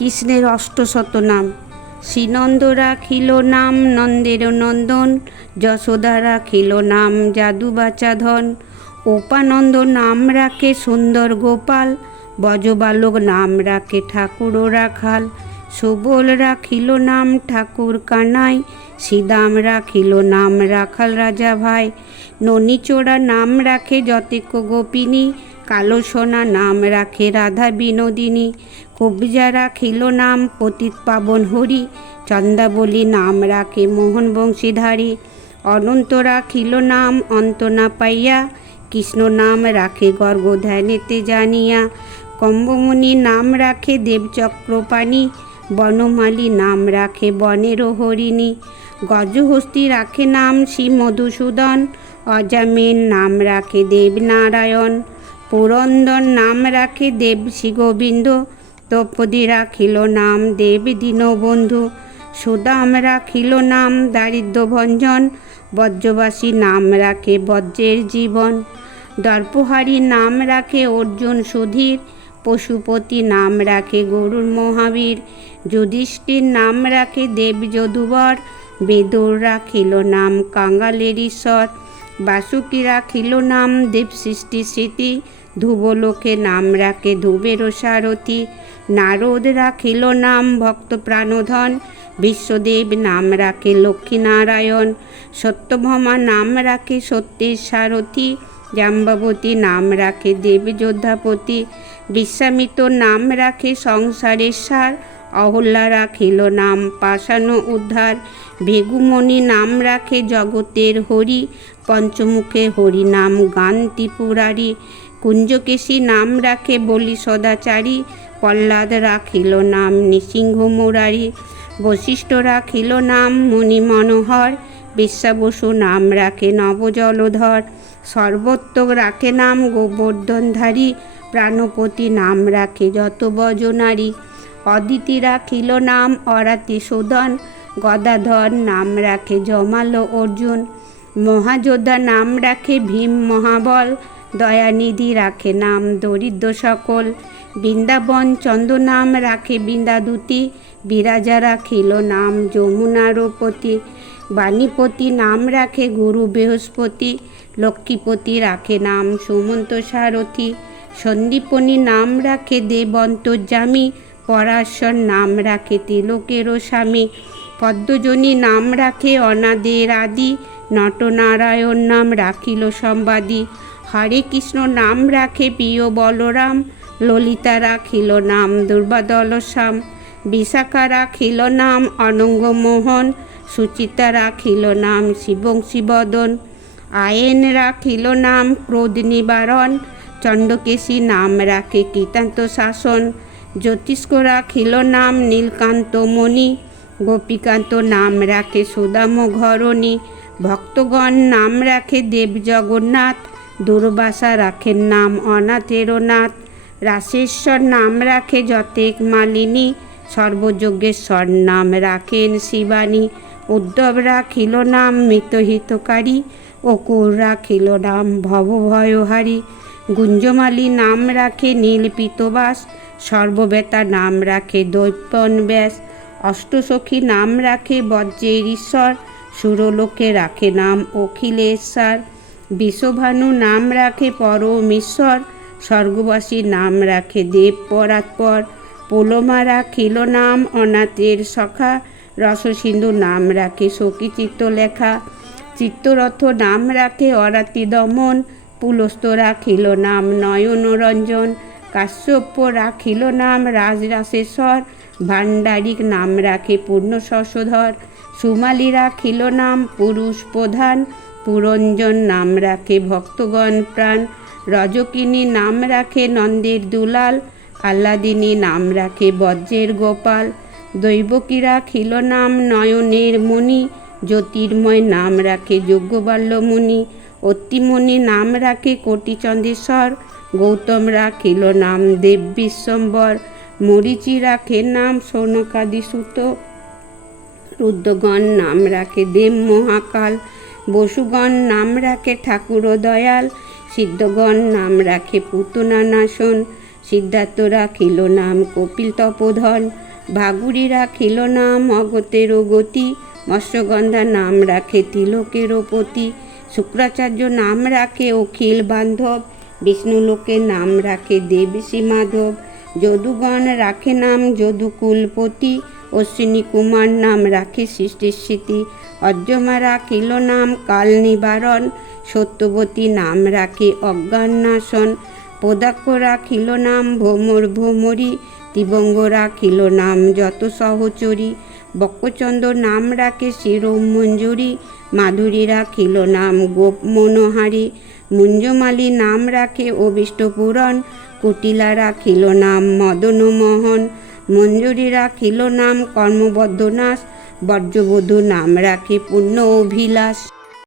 কৃষ্ণের অষ্টশত নাম। শ্রীনন্দ রাখিল নাম নন্দের নন্দন, যশোদা রাখিল নাম যাদুবাচাধন। উপানন্দ নাম রাখে সুন্দর গোপাল, ব্রজবালক নাম রাখে ঠাকুর রাখাল। সুবল রাখিল নাম ঠাকুর কানাই, শ্রীদাম রাখিল নাম রাখাল রাজা ভাই। ননীচোরা নাম রাখে যতেক গোপিনী, কালো সোনা নাম রাখে রাধা বিনোদিনী। কবিজা রাখিল নাম পতিত পাবন হরি, চন্দাবলী নাম রাখে মোহন বংশীধারী। অনন্ত রাখিল নাম অন্ত না পাইয়া, কৃষ্ণ নাম রাখে গর্গ ধ্যানেতে জানিয়া। কম্বমণি নাম রাখে দেবচক্রপাণি, বনমালী নাম রাখে বনের হরিণী। গজহস্তি রাখে নাম শ্রী মধুসূদন, অজামের নাম রাখে দেবনারায়ণ। পুরন্দর নাম রাখে দেব শ্রী গোবিন্দ, দ্রৌপদী রাখিল নাম দেব দীনবন্ধু। সুদাম রাখিল নাম দারিদ্র ভঞ্জন, ব্রজবাসী নাম রাখে বজ্রের জীবন। দর্পহারী নাম রাখে অর্জুন সুধীর, পশুপতি নাম রাখে গরুর মহাবীর। যুধিষ্ঠির নাম রাখে দেব যদুবর, বেদর রাখিল নাম কাঙ্গালের ঈশ্বর। বাসুকী রাখিল নাম দেব সৃষ্টি স্মৃতি, ধ্রুবলোকে নাম রাখে ধ্রুবের সারথি। নারদ রাখিল নাম ভক্ত প্রাণধন, বিশ্বদেব নাম রাখে লক্ষ্মীনারায়ণ। সত্যভামা নাম রাখে সত্যের সারথি, জাম্বাবতী নাম রাখে দেব যোদ্ধাপতি। বিশ্বামিত্র নাম রাখে সংসারের সার, অহল্যা রাখিল নাম পাষাণ উদ্ধার। ভৃগুমণি নাম রাখে জগতের হরি, পঞ্চমুখে হরি নাম গান ত্রিপুরারি। কুঞ্জকেশী নাম রাখে বলি সদাচারী, প্রহ্লাদ রাখিল নাম নৃসিংহ মুরারি। বশিষ্ঠ রাখিল নাম মুনি মনোহর, বিশ্বাবসু নাম রাখে নবজলধর। সর্বত্র রাখে নাম গোবর্ধনধারী, প্রাণপতি নাম রাখে যত বজনারী। অদিতি রাখিল নাম অরাতি সুদন, গদাধর নাম রাখে জমাল অর্জুন। মহাযোদ্ধা নাম রাখে ভীম মহাবল, দয়ানিধি রাখে নাম দরিদ্র সকল। বৃন্দাবন চন্দ্র নাম রাখে বৃন্দাদূতি, বিরাজা রাখিল নাম যমুনারপতি। বাণীপতি নাম রাখে গুরু বৃহস্পতি, লক্ষ্মীপতি রাখে নাম সুমন্ত সারথি। সন্দীপনী নাম রাখে দেব অন্তর্যামী, পরাশর নাম রাখে তিলকের স্বামী। পদ্মজনী নাম রাখে অনাদের আদি, নটনারায়ণ নাম রাখিল সম্বাদী। হরে কৃষ্ণ নাম রাখে প্রিয় বলরাম, ললিতা রাখিল নাম দুর্বাদল শ্যাম। বিশাখা রাখিল নাম অনঙ্গ মোহন, সুচিতা রাখিল নাম শিবংশীবদন। আয়েন রাখিল নাম ক্রোধ নিবারণ, চণ্ডকেশী নাম রাখে কৃতান্ত শাসন। জ্যোতিষ্ক রাখিল নাম নীলকান্ত মণি, গোপীকান্ত নাম রাখে সুদাম ঘরণী। ভক্তগণ নাম রাখে দেব জগন্নাথ, দুর্বাসা রাখেন নাম অনাথের নাথ। রাসেশ্বর নাম রাখে যতেক মালিনী, সর্বযজ্ঞেশ্বর নাম রাখেন শিবানী। উদ্ধব রাখিল নাম মৃতহিতকারী, অকুর রাখিল নাম ভবভয়হারী। গুঞ্জমালী নাম রাখে নীলপিতবাস, সর্ববেতা নাম রাখে দৈত্যন ব্যাস। অষ্টসখী নাম রাখে বজ্রের ঈশ্বর, সুরলোকে রাখে নাম অখিলেশ্বর। বিশ্বভানু নাম রাখে পরমেশ্বর, স্বর্গবাসী নাম রাখে দেব পরাৎপর। পোলমা রাখিল নাম অনাথের সখা, রসসিন্ধু নাম রাখে সখী চিত্তলেখা। চিত্তরথ নাম রাখে অরাতি দমন, পুলস্ত রাখিল নাম নয়নরঞ্জন। কাশ্যপ রাখিল নাম রাজরাসেশ্বর, ভাণ্ডারিক নাম রাখে পূর্ণ শশধর। সুমালী রাখিল নাম পুরুষ প্রধান, পুরঞ্জন নাম রাখে ভক্তগণ প্রাণ। রজকিনী নাম রাখে নন্দের দুলাল, আহ্লাদিনী নাম রাখে বজ্রের গোপাল। দৈবকী রাখিল নাম নয়নের মণি, জ্যোতির্ময় নাম রাখে যজ্ঞবাল্য মুনি। অত্রিমণি নাম রাখে কোটিচন্দ্রেশ্বর, গৌতম রাখিল নাম দেব বিশ্বম্বর। মরীচি রাখে নাম সৌনকাদিসুত, রুদ্রগণ নাম রাখে দেব মহাকাল। বসুগণ নাম রাখে ঠাকুর দয়াল, সিদ্ধগণ নাম রাখে পুতনা নাশন। সিদ্ধার্থ রাখিল নাম কপিল তপোধন, ভাগুরি রাখিল নাম অগতেরও গতি, মৎস্যগন্ধা নাম রাখে তিলকেরও পতি, শুক্রাচার্য নাম রাখে অখিল বান্ধব, বিষ্ণুলোকের নাম রাখে দেবশ্রী মাধব, যদুগণ রাখে নাম যদুকুলপতি, অশ্বিনী কুমার নাম রাখে সৃষ্টির স্মৃতি, অর্যমা রাখিল নাম কাল নিবারণ, সত্যবতী নাম রাখে অজ্ঞাননাশন, পদাক্ষ রাখিল নাম ভ্রমর ভ্রমরী, ত্রিবঙ্গ রাখিল নাম যত সহচরী, বক্রচন্দ্র নাম রাখে শিরোমঞ্জুরি, মাধুরী রাখিল নাম গোপ মনোহারী, মুঞ্জমালী নাম রাখে অভীষ্ট পূরণ, কুটিলা রাখিল নাম মদন মোহন, মঞ্জুরি রাখিল নাম কর্মবদ্ধ নাশ, বর্জ্যবধূ নাম রাখে পুণ্য অভিলাষ।